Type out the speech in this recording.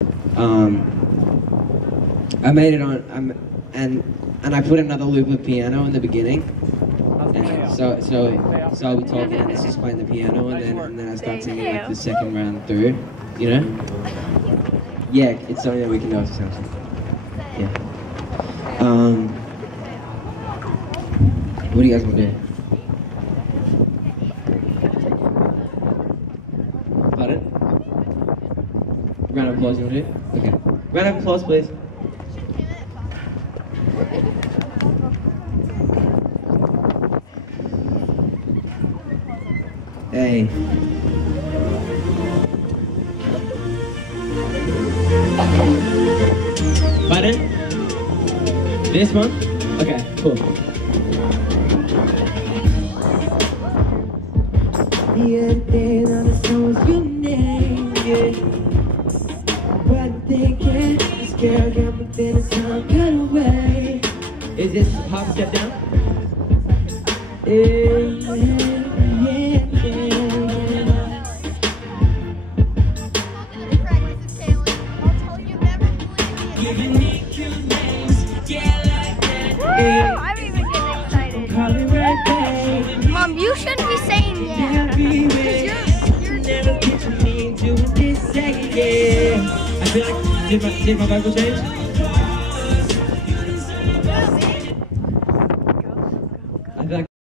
I made it on, and I put another loop of piano in the beginning. And so I'll be talking and it's just playing the piano, and then I start singing like the second round through, you know? Yeah, it's something that we can do as a sound. Yeah. What do you guys want to do? Pardon? Round of applause, you want to do? Okay. Round of applause, please. Hey. Pardon? This one? Okay, cool. The other day I saw your name, yeah. What I'm thinking, this girl got me feeling some kind of way. Is this half a step down? Yeah. Mom, you shouldn't be saying yeah. You're never picture me doing this again. I feel like, did my vocal change?